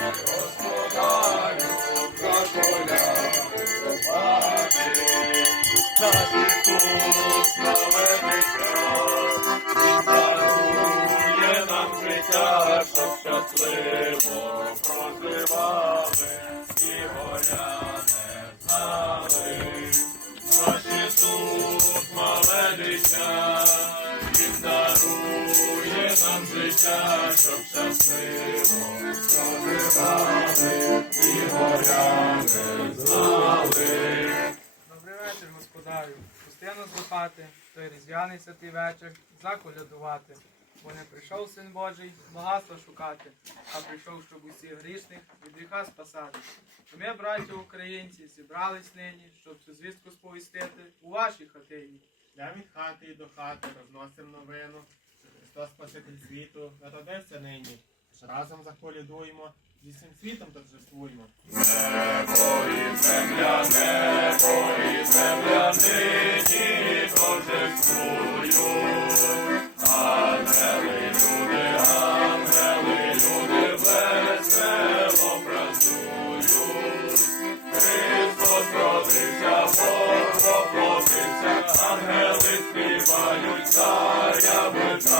Господа, наші щоб щасливо проживали і горя не. Добрий вечір, господарю. Пустину з хати, той різдвяний святий вечір заколядувати. Бо не прийшов син Божий багатства шукати, а прийшов, щоб усіх грішних від гріха спасати. То ми, браті українці, зібрались нині, щоб цю звістку сповістити у вашій хатині. Я від хати і до хати розносим новину, Христос Спаситель світу народився нині. Разом заколядуємо, зі всім світом торжествуємо. Небо і земля, небо і земля нині торжествують. Ангели, люди, ангели, люди весело празднують. Христос родився, Бог воплотився, ангели співають, царя витають,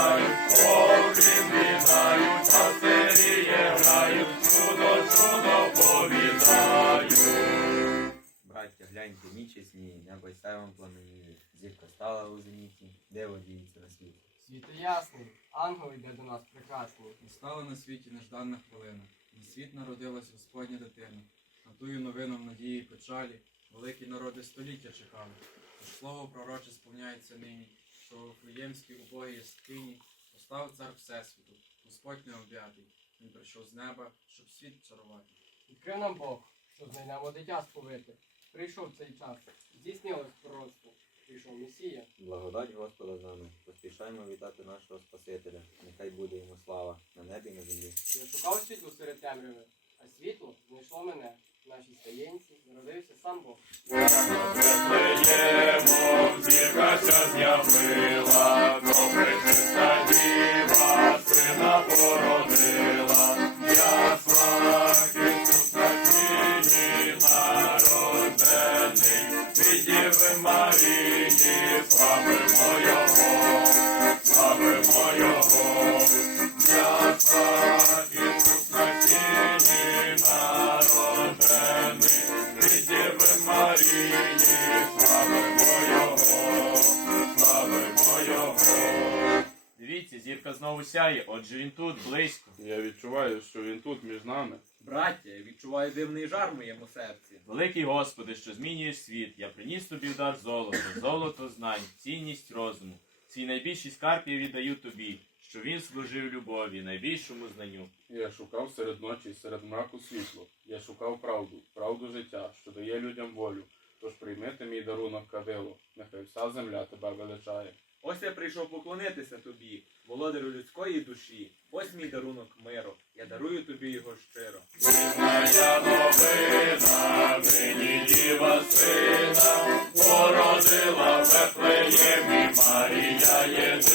повідають. Гляньте, ніч небо й севом пламеніє, зірка стала у зеніті, диво діється на світі. Світо ясний, ангел йде до нас прекрасний. Настала на світі нежданна хвилина. На світ народилась Господня дитина. На тую новину в надії і печалі великі народи століття чекали. Тож слово пророче сповняється нині, що у Фліємській убогій яскині постав цар Всесвіту, Господь необ'ятий. Він прийшов з неба, щоб світ чарувати. Відкрив нам Бог, що знайдемо дитя сповити. Прийшов цей час, здійснилось пророцтво. Прийшов Месія. Благодать Господа з нами, Поспішаємо вітати нашого Спасителя, нехай буде йому слава на небі і на землі. Я шукав світло серед темряви, а світло знайшло мене. В нашій стаєнці народився сам Бог. Дивіться, зірка знову сяє, отже він тут, близько. Я відчуваю, що він тут між нами. Браття, я відчуваю дивний жар в моєму серці. Великий Господи, що змінюєш світ, я приніс тобі в дар золото, золото знань, цінність розуму. Свій найбільший скарб я віддаю тобі, що він служив любові, найбільшому знанню. Я шукав серед ночі, серед мраку світло. Я шукав правду, правду життя, що дає людям волю. Дарунок кадилу, нехай вся земля тебе величає. Ось я прийшов поклонитися тобі, володарю людської душі. Ось мій дарунок миру. Я дарую тобі його щиро. Моя новина, нині діва сина, породила в Вифлеємі Марія єдина,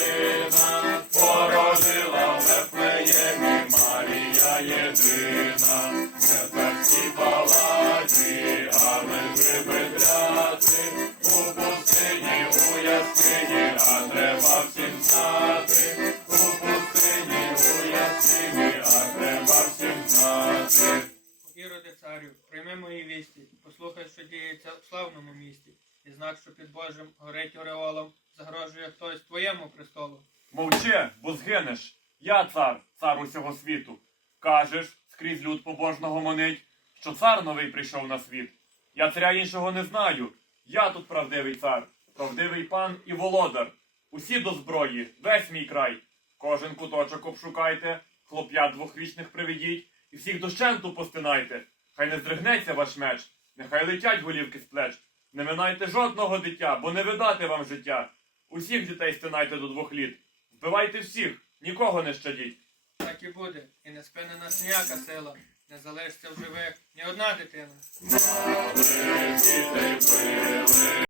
послухай, в славному місті, і знак, що під Божим горить ореолом, загрожує хтось твоєму престолу. Мовчи, бо згинеш. Я цар, цар усього світу. Кажеш, скрізь люд побожного монить, що цар новий прийшов на світ. Я царя іншого не знаю. Я тут правдивий цар, правдивий пан і володар. Усі до зброї, весь мій край. Кожен куточок обшукайте, хлоп'ят двохрічних приведіть, і всіх дощенту постинайте. Хай не здригнеться ваш меч, нехай летять голівки з плеч. Не минайте жодного дитя, бо не видати вам життя. Усіх дітей стинайте до двох літ. Вбивайте всіх, нікого не щадіть. Так і буде, і не спине нас ніяка сила, не залишиться в живих ні одна дитина.